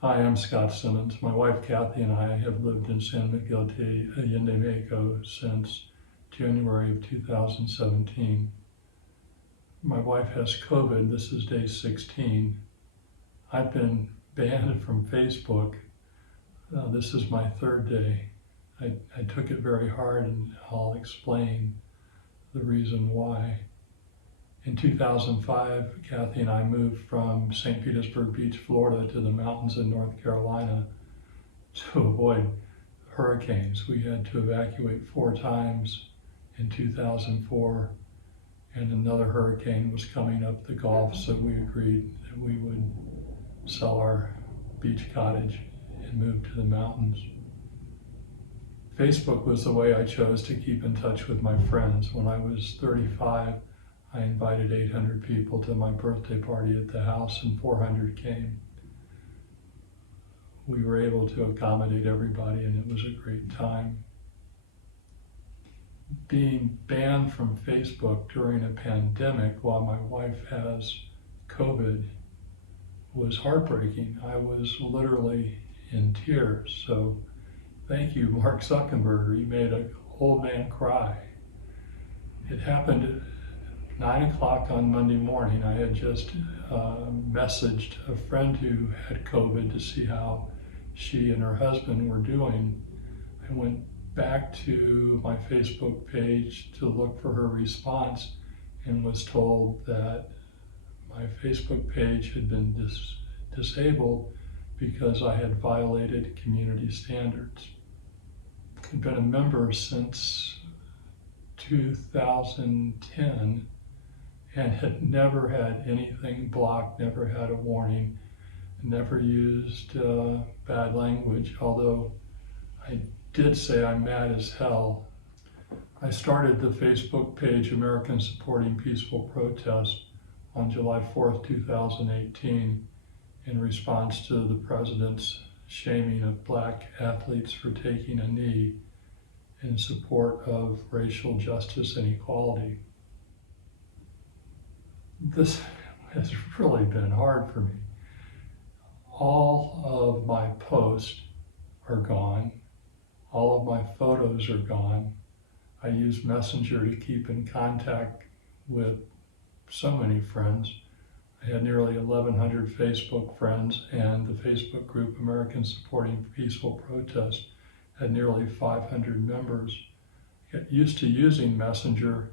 Hi, I'm Scott Simmons. My wife Kathy and I have lived in San Miguel de Allende, Mexico since January of 2017. My wife has COVID. This is day 16. I've been banned from Facebook. This is my third day. I took it very hard, and I'll explain the reason why. In 2005, Kathy and I moved from St. Petersburg Beach, Florida to the mountains in North Carolina to avoid hurricanes. We had to evacuate 4 times in 2004, and another hurricane was coming up the Gulf, so we agreed that we would sell our beach cottage and move to the mountains. Facebook was the way I chose to keep in touch with my friends. When I was 35, I invited 800 people to my birthday party at the house, and 400 came. We were able to accommodate everybody, and it was a great time. Being banned from Facebook during a pandemic while my wife has COVID was heartbreaking. I was literally in tears. So thank you, Mark Zuckerberg. You made an old man cry. It happened at 9 o'clock on Monday morning. I had just messaged a friend who had COVID to see how she and her husband were doing. I went back to my Facebook page to look for her response and was told that my Facebook page had been disabled because I had violated community standards. I've been a member since 2010 and had never had anything blocked, never had a warning, never used bad language, although I did say I'm mad as hell. I started the Facebook page Americans Supporting Peaceful Protest on July 4th, 2018 in response to the president's shaming of black athletes for taking a knee in support of racial justice and equality. This has really been hard for me. All of my posts are gone. All of my photos are gone. I use Messenger to keep in contact with so many friends. I had nearly 1,100 Facebook friends, and the Facebook group Americans Supporting Peaceful Protest had nearly 500 members. I got used to using Messenger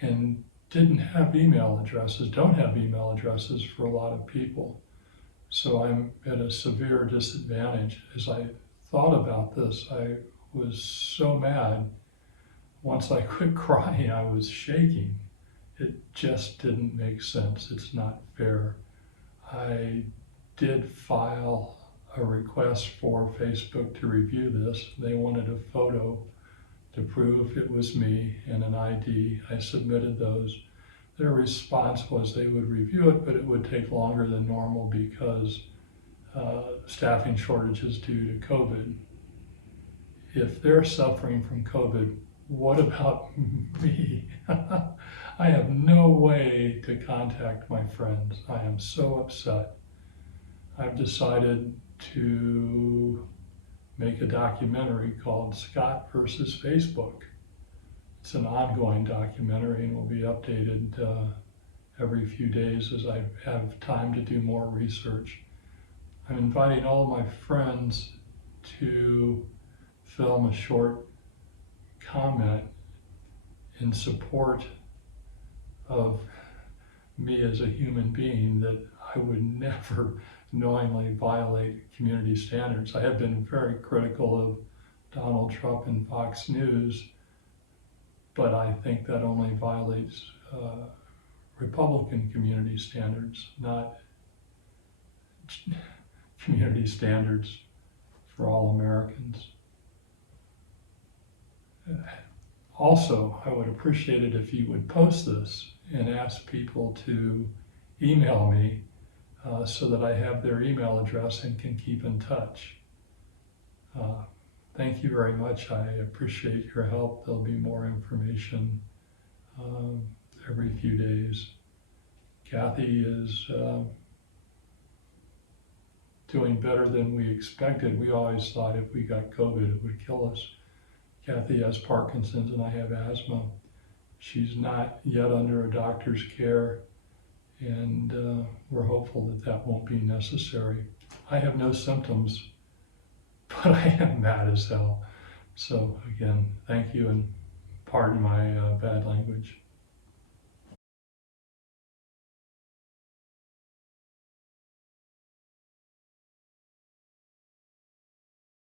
and didn't have email addresses, don't have email addresses for a lot of people. So I'm at a severe disadvantage. As I thought about this, I was so mad. Once I quit crying, I was shaking. It just didn't make sense. It's not fair. I did file a request for Facebook to review this. They wanted a photo to prove it was me and an ID. I submitted those. Their response was they would review it, but it would take longer than normal because staffing shortages due to COVID. If they're suffering from COVID, what about me? I have no way to contact my friends. I am so upset. I've decided to make a documentary called Scott versus Facebook. It's an ongoing documentary and will be updated every few days as I have time to do more research. I'm inviting all my friends to film a short comment in support of me as a human being, that I would never knowingly violate community standards. I have been very critical of Donald Trump and Fox News, but I think that only violates Republican community standards, not community standards for all Americans. Also, I would appreciate it if you would post this and ask people to email me so that I have their email address and can keep in touch. Thank you very much. I appreciate your help. There'll be more information every few days. Kathy is doing better than we expected. We always thought if we got COVID, it would kill us. Kathy has Parkinson's and I have asthma. She's not yet under a doctor's care, and we're hopeful that that won't be necessary. I have no symptoms, but I am mad as hell. So again, thank you and pardon my bad language.